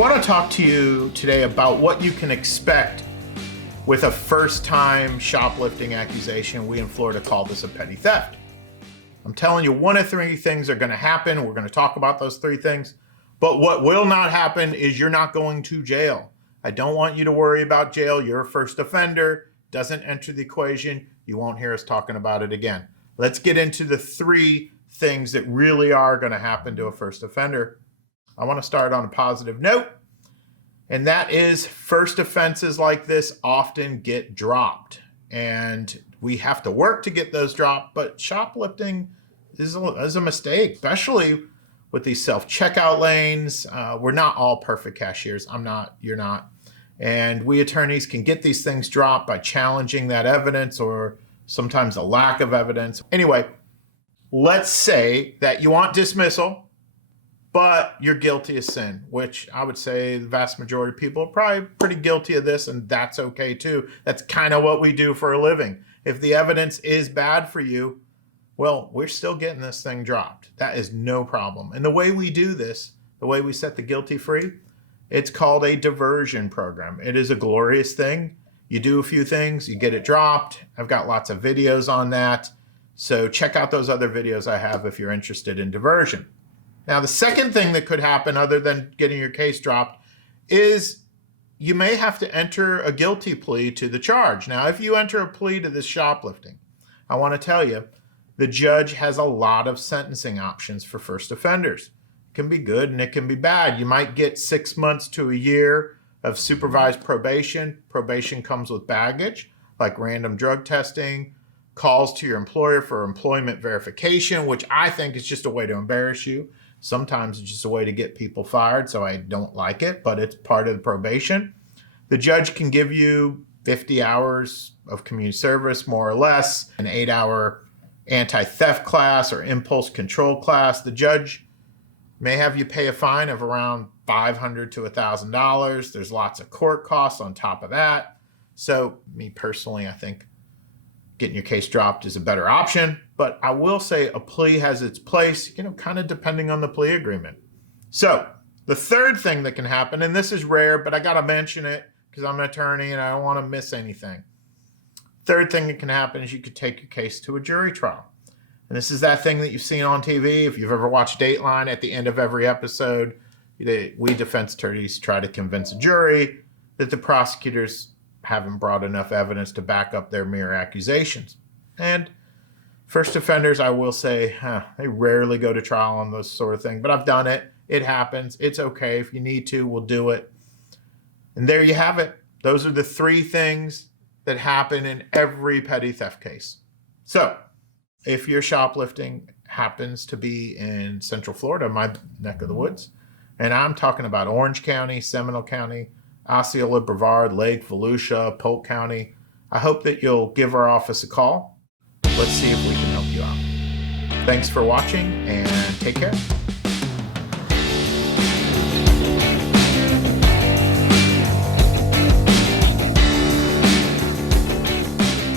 want to talk to you today about what you can expect with a first-time shoplifting accusation. We in Florida call this a petty theft. I'm telling you, one of three things are going to happen. We're going to talk about those three things. But what will not happen is you're not going to jail. I don't want you to worry about jail. You're a first offender. Doesn't enter the equation. You won't hear us talking about it again. Let's get into the three things that really are going to happen to a first offender. I want to start on a positive note, and that is first offenses like this often get dropped, and we have to work to get those dropped, but shoplifting is a mistake, especially with these self-checkout lanes. We're not all perfect cashiers. I'm not, you're not. And we attorneys can get these things dropped by challenging that evidence or sometimes a lack of evidence. Anyway, let's say that you want dismissal, but you're guilty of sin, which I would say the vast majority of people are probably pretty guilty of this, and that's okay too. That's kind of what we do for a living. If the evidence is bad for you, well, we're still getting this thing dropped. That is no problem. And the way we do this, the way we set the guilty free, it's called a diversion program. It is a glorious thing. You do a few things, you get it dropped. I've got lots of videos on that. So check out those other videos I have if you're interested in diversion. Now, the second thing that could happen other than getting your case dropped is you may have to enter a guilty plea to the charge. Now, if you enter a plea to this shoplifting, I want to tell you, the judge has a lot of sentencing options for first offenders. It can be good and it can be bad. You might get 6 months to a year of supervised probation. Probation comes with baggage, like random drug testing, calls to your employer for employment verification, which I think is just a way to embarrass you. Sometimes it's just a way to get people fired, so I don't like it, but it's part of the probation. The judge can give you 50 hours of community service, more or less, an 8-hour anti-theft class or impulse control class. The judge may have you pay a fine of around $500 to $1,000. There's lots of court costs on top of that. So me personally, I think getting your case dropped is a better option, but I will say a plea has its place, kind of depending on the plea agreement. So the third thing that can happen, and this is rare, but I got to mention it because I'm an attorney and I don't want to miss anything. Third thing that can happen is you could take your case to a jury trial. And this is that thing that you've seen on TV. If you've ever watched Dateline, at the end of every episode, we defense attorneys try to convince a jury that the prosecutors haven't brought enough evidence to back up their mere accusations. And first offenders, I will say, they rarely go to trial on this sort of thing, but I've done it. It happens. It's okay. If you need to, we'll do it. And there you have it. Those are the three things that happen in every petty theft case. So if your shoplifting happens to be in Central Florida, my neck of the woods, and I'm talking about Orange County, Seminole County, Osceola, Brevard, Lake, Volusia, Polk County, I hope that you'll give our office a call. Let's see if we can help you out. Thanks for watching and take care.